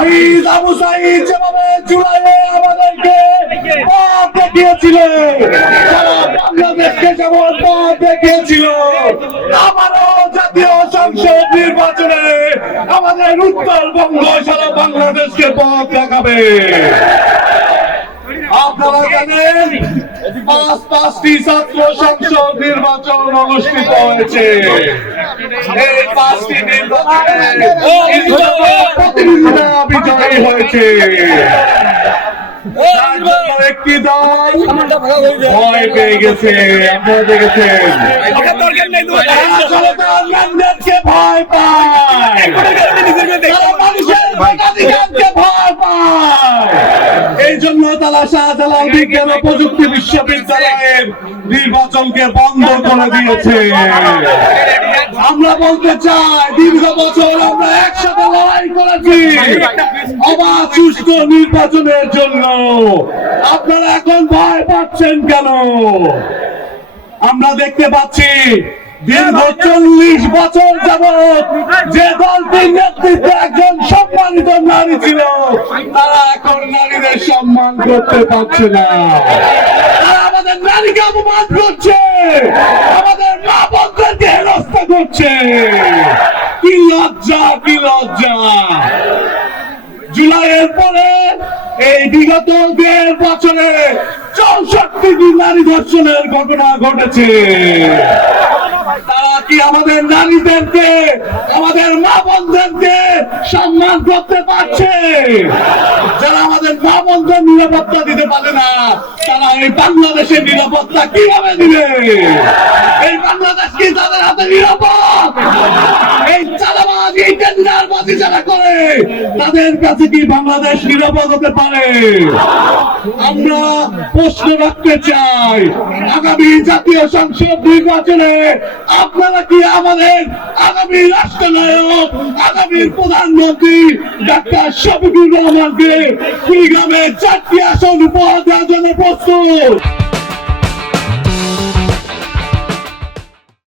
শহীদ আবু সাঈদ যেভাবে জুলাইয়ে আমাদেরকে পথ দেখিয়েছিল, সারা বাংলাদেশকে যেমন পথ দেখিয়েছিল, আমারও জাতীয় সংসদ নির্বাচনে আমাদের উত্তরবঙ্গ সারা বাংলাদেশকে পথ দেখাবে। আপনারা জানেন পাঁচটি ছাত্র সংসদ নির্বাচন অনুষ্ঠিত হয়েছে। এই 5টি নির্বাচনে প্রতিনিধিরা বিজয়ী হয়েছে। একটি দল ভয় পেয়ে গেছে, আপনারা দেখেছেন ভয় পায়, মানুষের ভোটাধিকারকে ভয় পায়। এই জন্য তারা শাহজালাল বিজ্ঞান ও প্রযুক্তি বিশ্ববিদ্যালয়ের নির্বাচনকে বন্ধ করে দিয়েছে। আমরা বলতে চাই, দীর্ঘ বছর আমরা একসাথে লড়াই করেছি অবাধ সুষ্ঠু নির্বাচনের জন্য। আপনারা এখন ভয় পাচ্ছেন কেন? আমরা দেখতে পাচ্ছি দীর্ঘ 40 বছর যাবৎ যে দলটির নেতৃত্বে একজন সম্মানিত নারী ছিল, তারা এখন নারীদের সম্মান করতে পারছে না। তারা আমাদের নারীকে অপমান করছে, আমাদের মা বোনদেরকে হেনস্থা করছে। কি লজ্জা, কি লজ্জা! জুলাইয়ের পরে এই বিগত 1.5 বছরে 64টি নারী ধর্ষণের ঘটনা ঘটেছে। তারা কি আমাদের নারীদেরকে, আমাদের মা বোনদেরকে সম্মান করতে পারছে? যারা আমাদের মা বোনদের নিরাপত্তা দিতে পারে না, তারা এই বাংলাদেশের নিরাপত্তা কিভাবে দিবে? এই বাংলাদেশ কি তাদের হাতে নিরাপদ? এই চাঁদাবাজ, এই টেন্ডারবাজি যারা করে, তাদের কাছে কি বাংলাদেশ নিরাপদ হতে পারে? আমরা প্রশ্ন রাখতে চাই, আগামী জাতীয় সংসদ নির্বাচনে আপনারা কি আমাদের আগামী রাষ্ট্রনায়ক, আগামী প্রধানমন্ত্রী ডাক্তার শফিকুর রহমানকে কুড়িগ্রামে 4টি আসন উপহার দেওয়ার জন্য প্রস্তুত?